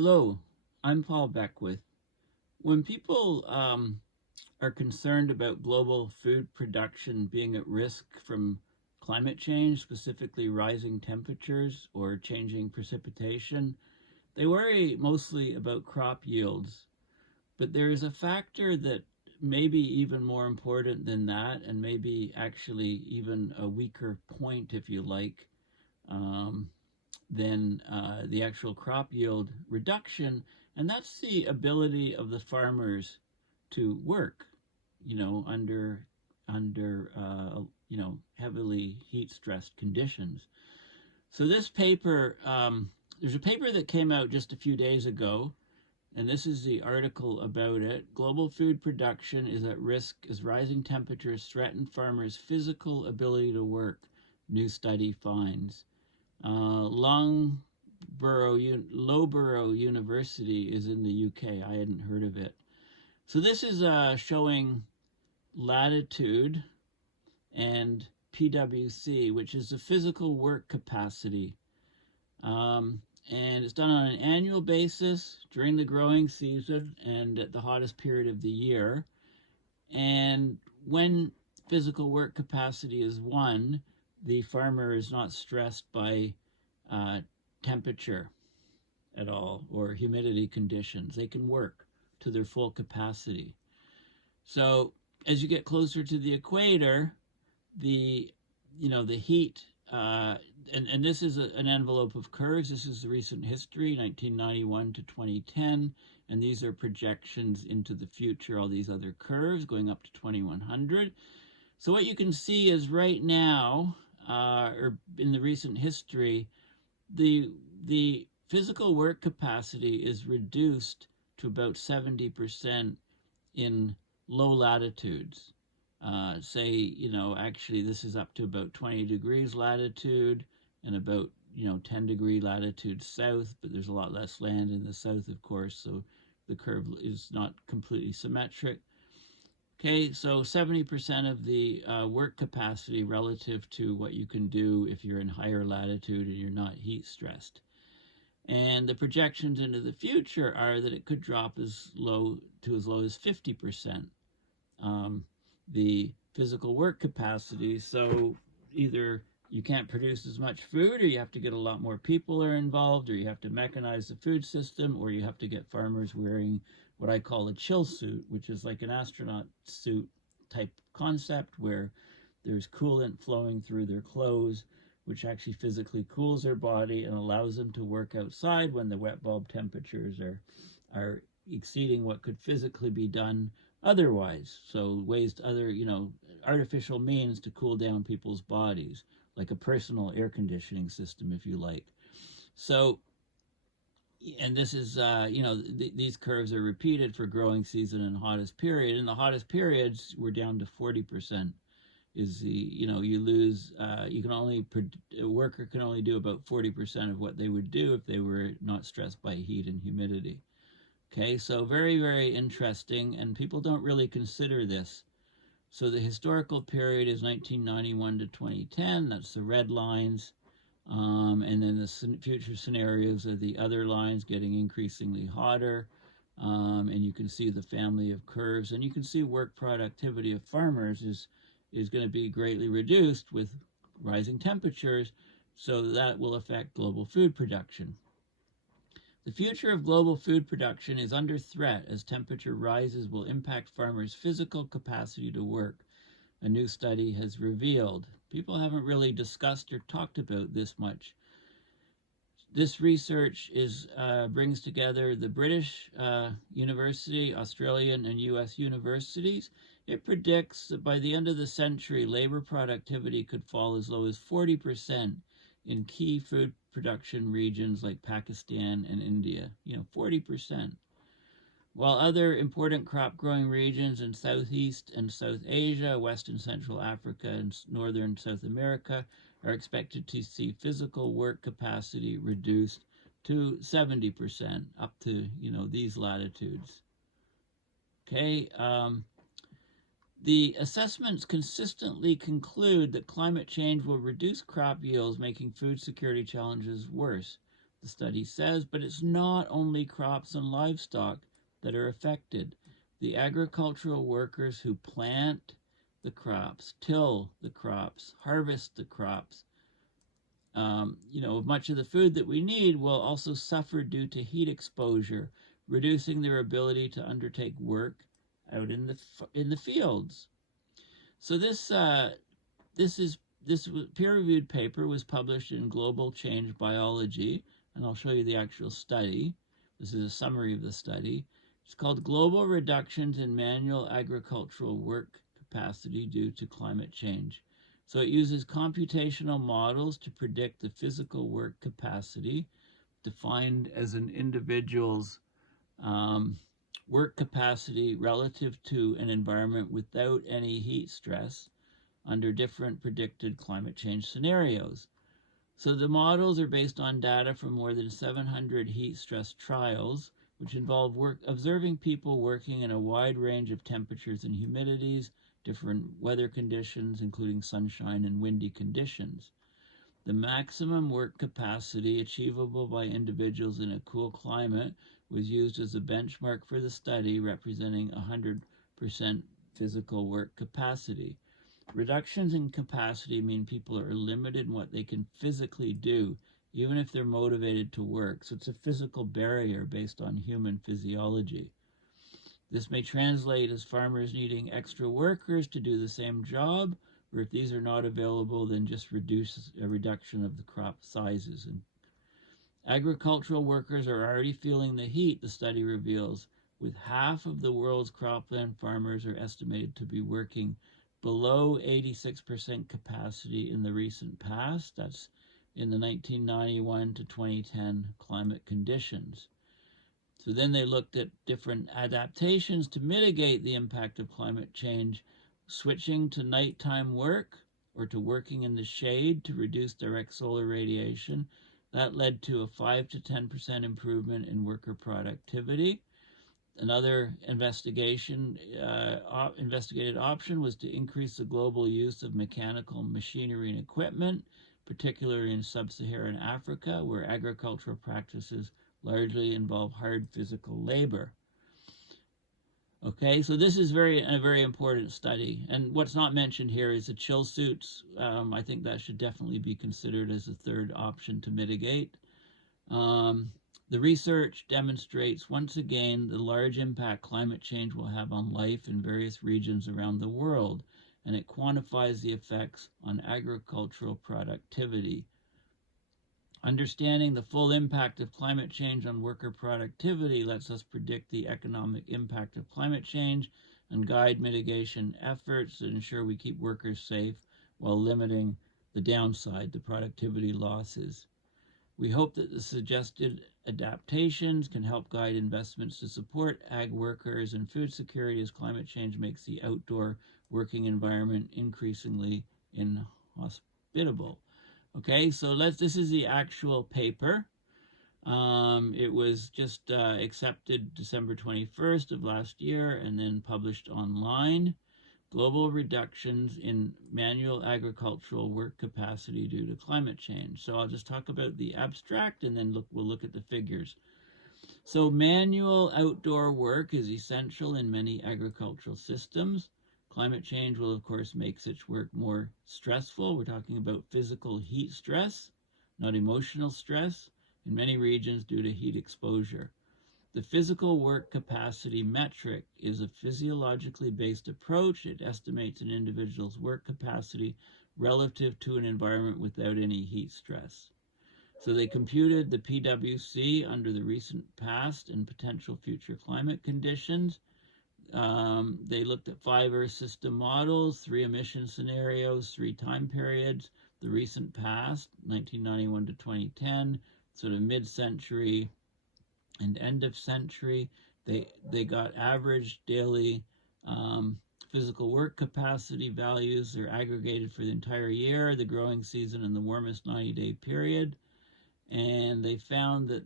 Hello, I'm Paul Beckwith. When people are concerned about global food production being at risk from climate change, specifically rising temperatures or changing precipitation, they worry mostly about crop yields. But there is a factor that may be even more important than that, and maybe actually even a weaker point, if you like, um, than the actual crop yield reduction, and that's the ability of the farmers to work, under heavily heat stressed conditions. So this paper, there's a paper that came out just a few days ago, and this is the article about it. Global food production is at risk as rising temperatures threaten farmers' physical ability to work, new study finds. Loughborough University is in the UK. I hadn't heard of it. So this is showing latitude and PWC, which is the physical work capacity. And it's done on an annual basis during the growing season and at the hottest period of the year. And when physical work capacity is 1, the farmer is not stressed by uh, temperature at all or humidity conditions. They can work to their full capacity. So as you get closer to the equator, the the heat and this is an envelope of curves. This is the recent history, 1991 to 2010, and these are projections into the future, all these other curves going up to 2100. So what you can see is right now, or in the recent history, the physical work capacity is reduced to about 70% in low latitudes. Say, actually this is up to about 20 degrees latitude and about, 10-degree latitude south, but there's a lot less land in the south, of course, so the curve is not completely symmetric. Okay, so 70% of the work capacity relative to what you can do if you're in higher latitude and you're not heat stressed. And the projections into the future are that it could drop as low as 50%. The physical work capacity. So either you can't produce as much food, or you have to get a lot more people are involved, or you have to mechanize the food system, or you have to get farmers wearing what I call a chill suit, which is like an astronaut suit type concept where there's coolant flowing through their clothes, which actually physically cools their body and allows them to work outside when the wet bulb temperatures are exceeding what could physically be done otherwise. So ways to other, artificial means to cool down people's bodies, like a personal air conditioning system, if you like. So, and this is, these curves are repeated for growing season and hottest period. In the hottest periods, we're down to 40%. Is the, you lose, you can only, a worker can only do about 40% of what they would do if they were not stressed by heat and humidity. Okay, so very, very interesting, and people don't really consider this. So the historical period is 1991 to 2010, that's the red lines, and then the future scenarios are the other lines getting increasingly hotter, and you can see the family of curves, and you can see work productivity of farmers is going to be greatly reduced with rising temperatures, so that will affect global food production. The future of global food production is under threat as temperature rises will impact farmers' physical capacity to work, a new study has revealed. People haven't really discussed or talked about this much. This research brings together the British University, Australian, and U.S. universities. It predicts that by the end of the century, labor productivity could fall as low as 40% in key food production regions like Pakistan and India. 40%. While other important crop growing regions in Southeast and South Asia, West and Central Africa, and Northern South America are expected to see physical work capacity reduced to 70%, up to, these latitudes. Okay, the assessments consistently conclude that climate change will reduce crop yields, making food security challenges worse. the study says, but it's not only crops and livestock that are affected. The agricultural workers who plant the crops, till the crops, harvest the crops, much of the food that we need will also suffer due to heat exposure, reducing their ability to undertake work out in the fields. So this peer-reviewed paper was published in Global Change Biology, and I'll show you the actual study. This is a summary of the study. It's called Global Reductions in Manual Agricultural Work Capacity Due to Climate Change. So it uses computational models to predict the physical work capacity defined as an individual's work capacity relative to an environment without any heat stress under different predicted climate change scenarios. So the models are based on data from more than 700 heat stress trials, which involve observing people working in a wide range of temperatures and humidities, different weather conditions, including sunshine and windy conditions. The maximum work capacity achievable by individuals in a cool climate was used as a benchmark for the study, representing 100% physical work capacity. Reductions in capacity mean people are limited in what they can physically do, even if they're motivated to work. So it's a physical barrier based on human physiology. This may translate as farmers needing extra workers to do the same job, or if these are not available, then just a reduction of the crop sizes. And agricultural workers are already feeling the heat, the study reveals, with half of the world's cropland farmers are estimated to be working below 86% capacity in the recent past. That's in the 1991 to 2010 climate conditions. So then they looked at different adaptations to mitigate the impact of climate change, switching to nighttime work or to working in the shade to reduce direct solar radiation. That led to a 5 to 10% improvement in worker productivity. Another investigated option was to increase the global use of mechanical machinery and equipment, particularly in sub-Saharan Africa, where agricultural practices largely involve hard physical labor. Okay, so this is a very important study. And what's not mentioned here is the chill suits. I think that should definitely be considered as a third option to mitigate. The research demonstrates once again the large impact climate change will have on life in various regions around the world, and it quantifies the effects on agricultural productivity. Understanding the full impact of climate change on worker productivity lets us predict the economic impact of climate change and guide mitigation efforts to ensure we keep workers safe while limiting the downside, the productivity losses. We hope that the suggested adaptations can help guide investments to support ag workers and food security as climate change makes the outdoor working environment increasingly inhospitable. Okay, so this is the actual paper. It was just accepted December 21st of last year and then published online. Global reductions in manual agricultural work capacity due to climate change. So I'll just talk about the abstract and then we'll look at the figures. So manual outdoor work is essential in many agricultural systems. Climate change will, of course, make such work more stressful. We're talking about physical heat stress, not emotional stress, in many regions due to heat exposure. The physical work capacity metric is a physiologically based approach. It estimates an individual's work capacity relative to an environment without any heat stress. So they computed the PWC under the recent past and potential future climate conditions. They looked at 5 Earth system models, 3 emission scenarios, 3 time periods, the recent past, 1991 to 2010, sort of mid-century and end of century. They got average daily physical work capacity values. They're aggregated for the entire year, the growing season, and the warmest 90-day period. And they found that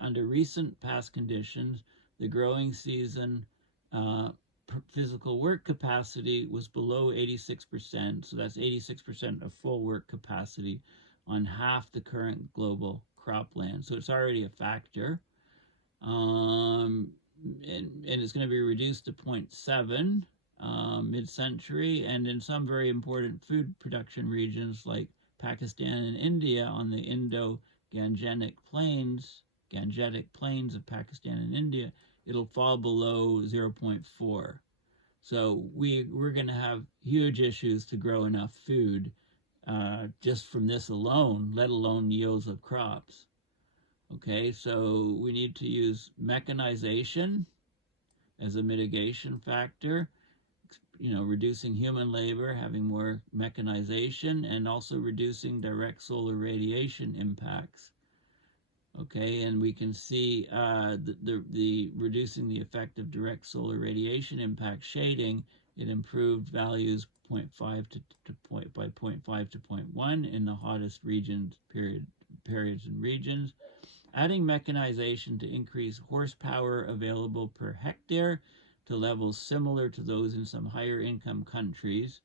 under recent past conditions, the growing season physical work capacity was below 86%. So that's 86% of full work capacity on half the current global cropland. So it's already a factor. And it's going to be reduced to 0.7 mid-century, and in some very important food production regions like Pakistan and India on the Gangetic plains of Pakistan and India, it'll fall below 0.4. So we're going to have huge issues to grow enough food just from this alone, let alone yields of crops. Okay, so we need to use mechanization as a mitigation factor, reducing human labor, having more mechanization, and also reducing direct solar radiation impacts. Okay, and we can see the reducing the effect of direct solar radiation impact shading. It improved values 0.5 by 0.5 to 0.1 in the hottest periods and regions. Adding mechanization to increase horsepower available per hectare to levels similar to those in some higher income countries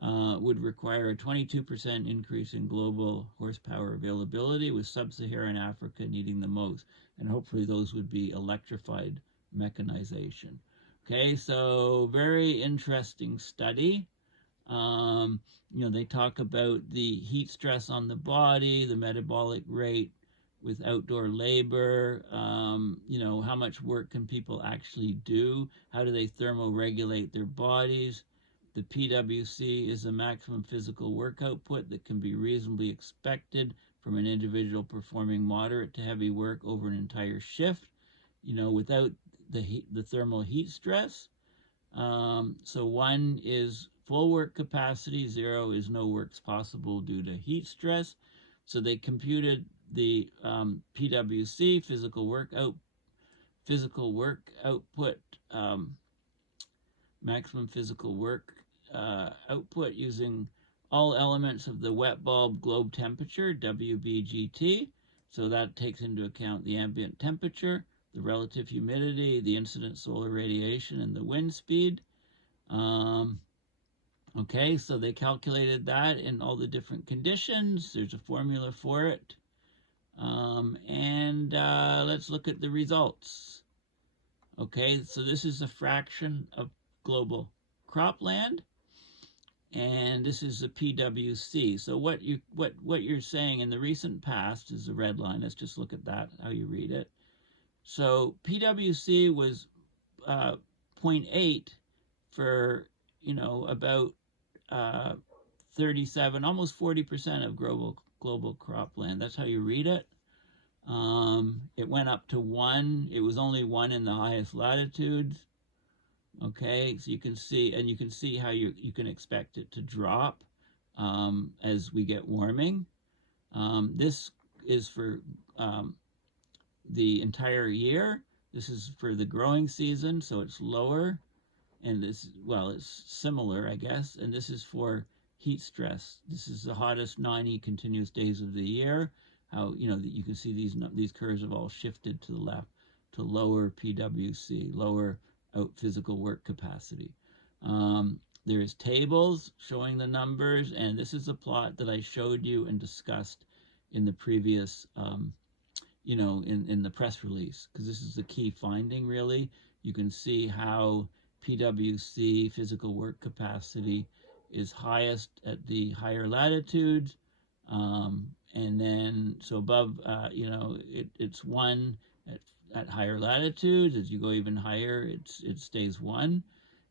would require a 22% increase in global horsepower availability, with sub-Saharan Africa needing the most. And hopefully those would be electrified mechanization. Okay, so very interesting study. They talk about the heat stress on the body, the metabolic rate with outdoor labor, how much work can people actually do? How do they thermoregulate their bodies? The PWC is a maximum physical work output that can be reasonably expected from an individual performing moderate to heavy work over an entire shift, without the thermal heat stress. So 1 is full work capacity, 0 is no works possible due to heat stress. So they computed the PWC, physical work output, maximum physical work output, using all elements of the wet bulb globe temperature, WBGT. So that takes into account the ambient temperature, the relative humidity, the incident solar radiation, and the wind speed. Okay, so they calculated that in all the different conditions. There's a formula for it. Let's look at the results. Okay, so this is a fraction of global cropland, and this is the PWC. So what you're saying in the recent past is the red line. Let's just look at that, how you read it. So PWC was 0.8 for about 37, almost 40% of global cropland. That's how you read it. It went up to 1. It was only 1 in the highest latitudes. Okay, so you can see how you can expect it to drop as we get warming. This is for the entire year. This is for the growing season, so it's lower. And it's similar, I guess. And this is for heat stress. This is the hottest 90 continuous days of the year. How, you can see these curves have all shifted to the left to lower PWC, lower physical work capacity. There's tables showing the numbers, and this is a plot that I showed you and discussed in the previous, in the press release, because this is the key finding, really. You can see how PWC, physical work capacity, is highest at the higher latitudes, and then so above, it's 1 at higher latitudes. As you go even higher, it stays 1,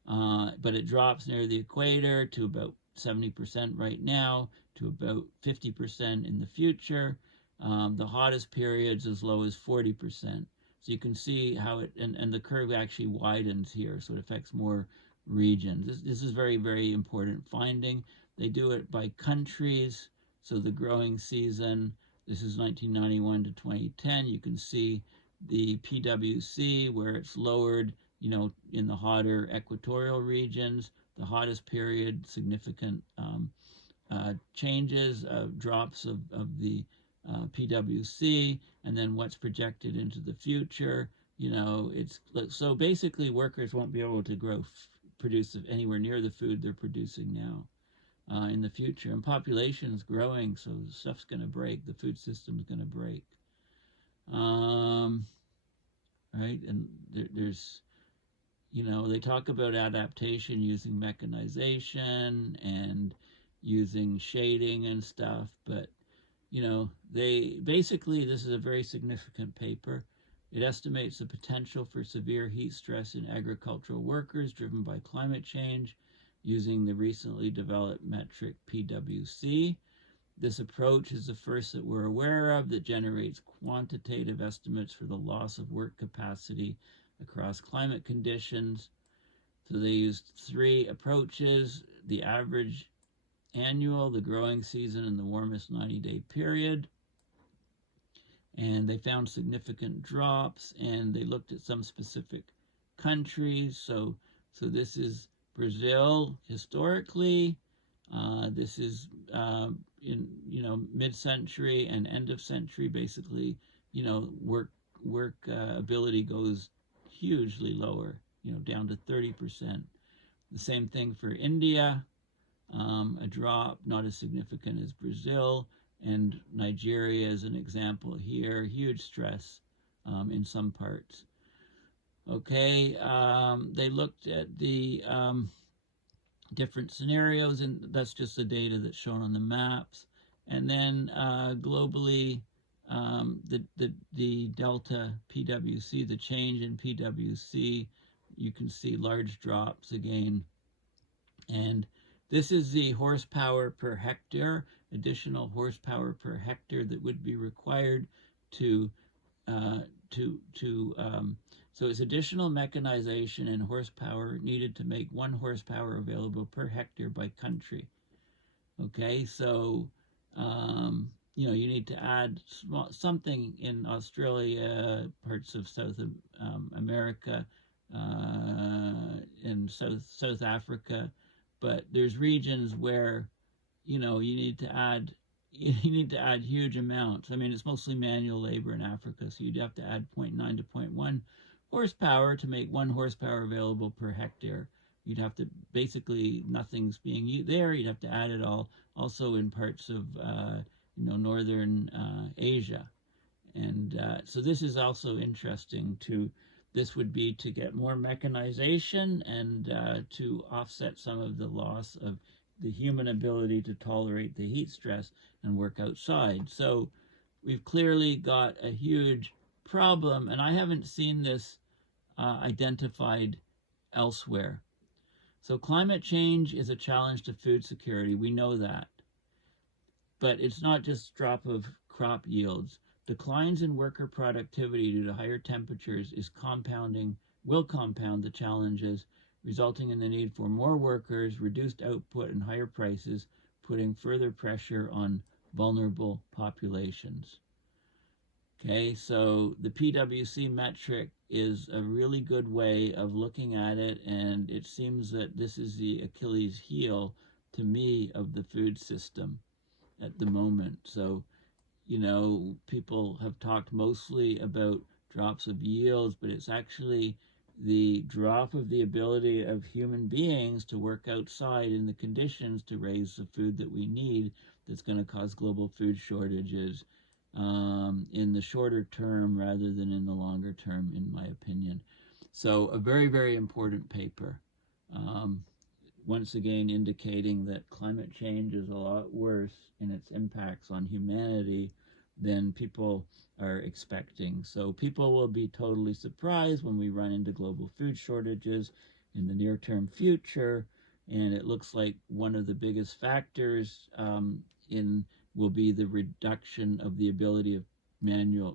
but it drops near the equator to about 70% right now, to about 50% in the future. The hottest periods as low as 40%. So you can see how and the curve actually widens here, so it affects more regions. This is very, very important finding. They do it by countries. So the growing season, this is 1991 to 2010. You can see the PWC where it's lowered, in the hotter equatorial regions. The hottest period, significant changes, drops of the PWC, and then what's projected into the future. So basically workers won't be able to produce anywhere near the food they're producing now in the future. And population is growing, so stuff's going to break. The food system's going to break. Um, right? And there's, they talk about adaptation using mechanization and using shading and stuff, but they basically, this is a very significant paper. It estimates the potential for severe heat stress in agricultural workers driven by climate change using the recently developed metric PwC. This approach is the first that we're aware of that generates quantitative estimates for the loss of work capacity across climate conditions. So they used three approaches: the average annual, the growing season, and the warmest 90-day period. And they found significant drops, and they looked at some specific countries. So this is Brazil historically. This is in mid-century and end of century. Basically, work ability goes hugely lower. Down to 30%. The same thing for India. A drop not as significant as Brazil, and Nigeria is an example here. Huge stress in some parts. Okay, they looked at the different scenarios, and that's just the data that's shown on the maps. And then globally, the delta PwC, the change in PwC, you can see large drops again. And this is the horsepower per hectare, additional horsepower per hectare that would be required to so it's additional mechanization and horsepower needed to make 1 horsepower available per hectare by country. Okay, so you need to add something in Australia, parts of South America, and South Africa, but there's regions where you need to add huge amounts. I mean, it's mostly manual labor in Africa, so you'd have to add 0.9 to 0.1 horsepower to make 1 horsepower available per hectare. You'd have to, basically nothing's being there. You'd have to add it all. Also in parts of northern Asia, and so this is also interesting. This would be to get more mechanization and to offset some of the loss of the human ability to tolerate the heat stress and work outside. So we've clearly got a huge problem, and I haven't seen this identified elsewhere. So climate change is a challenge to food security. We know that. But it's not just drop of crop yields. Declines in worker productivity due to higher temperatures will compound the challenges, resulting in the need for more workers, reduced output, and higher prices, putting further pressure on vulnerable populations. Okay, so the PwC metric is a really good way of looking at it, and it seems that this is the Achilles heel, to me, of the food system at the moment. So, people have talked mostly about drops of yields, but it's actually the drop of the ability of human beings to work outside in the conditions to raise the food that we need that's going to cause global food shortages in the shorter term rather than in the longer term, in my opinion. So a very, very important paper. Once again indicating that climate change is a lot worse in its impacts on humanity than people are expecting. So people will be totally surprised when we run into global food shortages in the near-term future, and it looks like one of the biggest factors will be the reduction of the ability of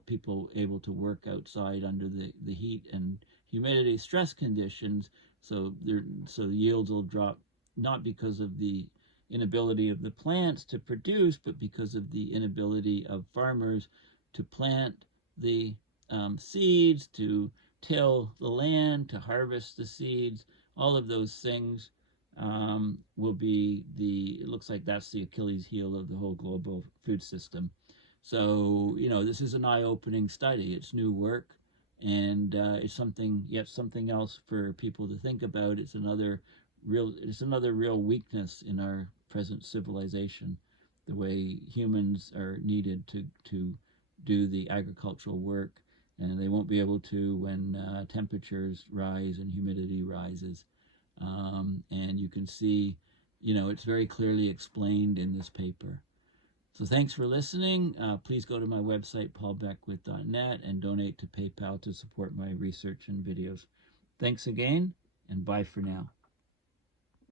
people able to work outside under the heat and humidity stress conditions. So the yields will drop, not because of the inability of the plants to produce, but because of the inability of farmers to plant the seeds, to till the land, to harvest the seeds. All of those things will be it looks like that's the Achilles heel of the whole global food system. So, this is an eye-opening study. It's new work, and it's something else for people to think about. It's another real weakness in our present civilization, the way humans are needed to do the agricultural work, and they won't be able to when temperatures rise and humidity rises. And you can see, it's very clearly explained in this paper. So thanks for listening. Please go to my website, paulbeckwith.net, and donate to PayPal to support my research and videos. Thanks again, and bye for now.